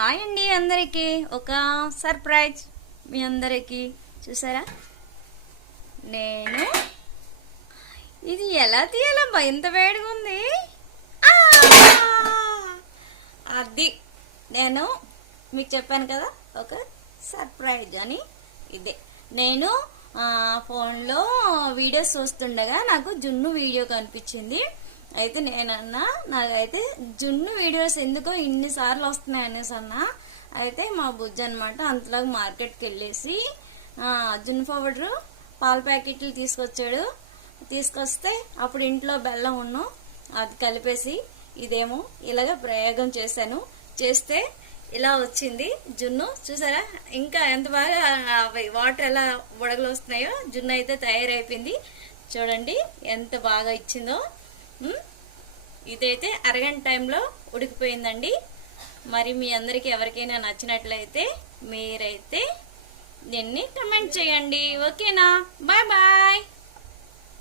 Hi అండి అందరికీ ఒక సర్ప్రైజ్ మీ అందరికీ చూసారా నేను ఇది ఎలా తీయాలమ్మా ఇంత వేడిగా ఉంది ఆ! అది నేను మీకు చెప్పాను కదా ఒక సర్ప్రైజ్ అని ఇదే నేను ఫోన్లో వీడియోస్ చూస్తుండగా నాకు జున్ను వీడియో కనిపించింది అయితే నేనన్నా నాకైతే జున్ను వీడియోస్ ఎందుకో ఇన్నిసార్లు వస్తున్నాయి అనేసి అన్నా అయితే మా బుజ్జి అనమాట అంతలాగా మార్కెట్కి వెళ్ళేసి జున్ను పౌడరు పాల ప్యాకెట్లు తీసుకొస్తే అప్పుడు ఇంట్లో బెల్లం ఉన్ను అది కలిపేసి ఇదేమో ఇలాగ ప్రయోగం చేస్తే ఇలా వచ్చింది జున్ను చూసారా ఇంకా ఎంత బాగా వాటర్ ఎలా బుడగలు వస్తున్నాయో జున్ను అయితే తయారైపోయింది చూడండి ఎంత బాగా ఇచ్చిందో ఇదైతే అరగంట టైంలో ఉడికిపోయిందండి మరి మీ అందరికి ఎవరికైనా నచ్చినట్లయితే మీరైతే దీన్ని కమెంట్ చేయండి ఓకేనా బాయ్ బాయ్